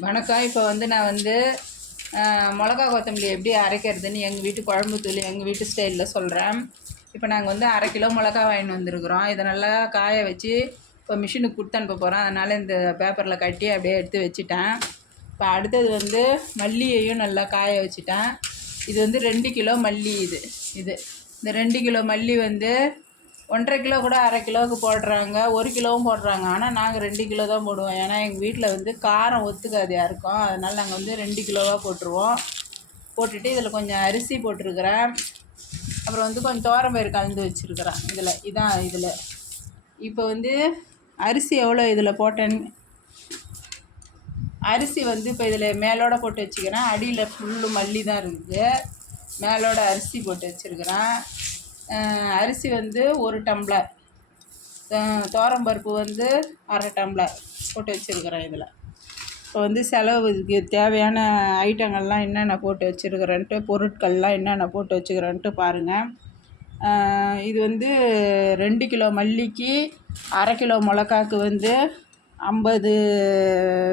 வணக்கம். இப்போ வந்து நான் வந்து மிளகா கொத்தமல்லி எப்படி அரைக்கிறதுன்னு எங்கள் வீட்டு குழம்பு தூள் எங்கள் வீட்டு ஸ்டைலில் சொல்கிறேன் இப்போ நாங்கள் வந்து அரை கிலோ மிளகா வாங்கிட்டு வந்திருக்கிறோம். இதை நல்லா காய வச்சு இப்போ மிஷினுக்கு கொடுத்து அனுப்ப போகிறோம் அதனால் இந்த பேப்பரில் கட்டி அப்படியே எடுத்து வச்சுட்டேன். இப்போ அடுத்தது வந்து மல்லியையும் நல்லா காய வச்சுட்டேன். இது வந்து ரெண்டு கிலோ மல்லி இது இது. இந்த ரெண்டு கிலோ மல்லி வந்து ஒன்றரை கிலோ கூட அரை கிலோவுக்கு போடுறாங்க ஒரு கிலோவும் போடுறாங்க. ஆனால் நாங்கள் ரெண்டு கிலோ தான் போடுவோம். ஏன்னா எங்கள் வீட்டில் வந்து காரம் ஒத்துக்காது யாருக்கும். அதனால் நாங்கள் வந்து ரெண்டு கிலோவாக போட்டுருவோம். போட்டுட்டு இதில் கொஞ்சம் அரிசி போட்டிருக்கிறேன். அப்புறம் வந்து கொஞ்சம் தோரம்பயிர் கலந்து வச்சுருக்கிறேன் இதில். இதான் இதில். இப்போ வந்து அரிசி எவ்வளோ இதில் போட்டேன்னு அரிசி வந்து இப்போ இதில் மேலோட போட்டு வச்சுக்கிறேன். அடியில் ஃபுல்லு மல்லி தான் இருக்குது. மேலோட அரிசி போட்டு வச்சுருக்கிறேன். அரிசி வந்து ஒரு டம்ளர். அஹ் துவரம்பருப்பு வந்து அரை டம்ளர் போட்டு வச்சுருக்குறேன் இதில். இப்போ வந்து செலவுக்கு தேவையான ஐட்டங்கள்லாம் என்னென்ன போட்டு வச்சுருக்குறேன்ட்டு பொருட்கள்லாம் என்னென்ன போட்டு வச்சுக்கிறேன்ட்டு பாருங்கள் இது வந்து ரெண்டு கிலோ மல்லிக்கு அரை கிலோ மிளகாக்கு வந்து ஐம்பது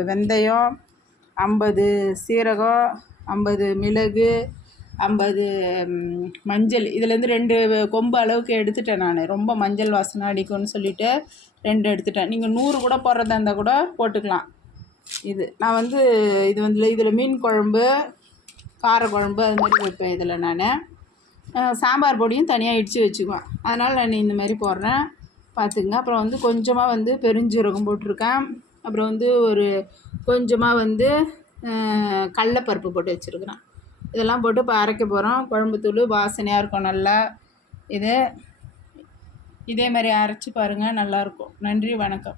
வெந்தயம் ஐம்பது சீரகம் ஐம்பது மிளகு ஐம்பது மஞ்சள். இதுலேருந்து ரெண்டு கொம்பு அளவுக்கு எடுத்துட்டேன் நான். ரொம்ப மஞ்சள் வாசனை அடிக்கும்னு சொல்லிட்டு ரெண்டு எடுத்துட்டேன். நீங்கள் நூறு கூட போடுறதா இருந்தால் கூட போட்டுக்கலாம். இது நான் வந்து இது வந்து இதில் மீன் குழம்பு காரக்குழம்பு அது மாதிரி வைப்பேன் இதில் நான். சாம்பார் பொடியும் தனியாக இடித்து வச்சுக்குவேன். அதனால் நான் இந்த மாதிரி போடுறேன். பார்த்துக்குங்க அப்புறம் வந்து கொஞ்சமாக வந்து பெருஞ்சீரகம் போட்டிருக்கேன். அப்புறம் வந்து ஒரு கொஞ்சமாக வந்து கடலப்பருப்பு போட்டு வச்சுருக்குறேன். இதெல்லாம் போட்டு இப்போ அரைக்க போகிறோம் குழம்புத்தூள் வாசனையாக இருக்கும் நல்லா. இது இதே மாதிரி அரைச்சி பாருங்கள் நல்லாயிருக்கும் நன்றி வணக்கம்.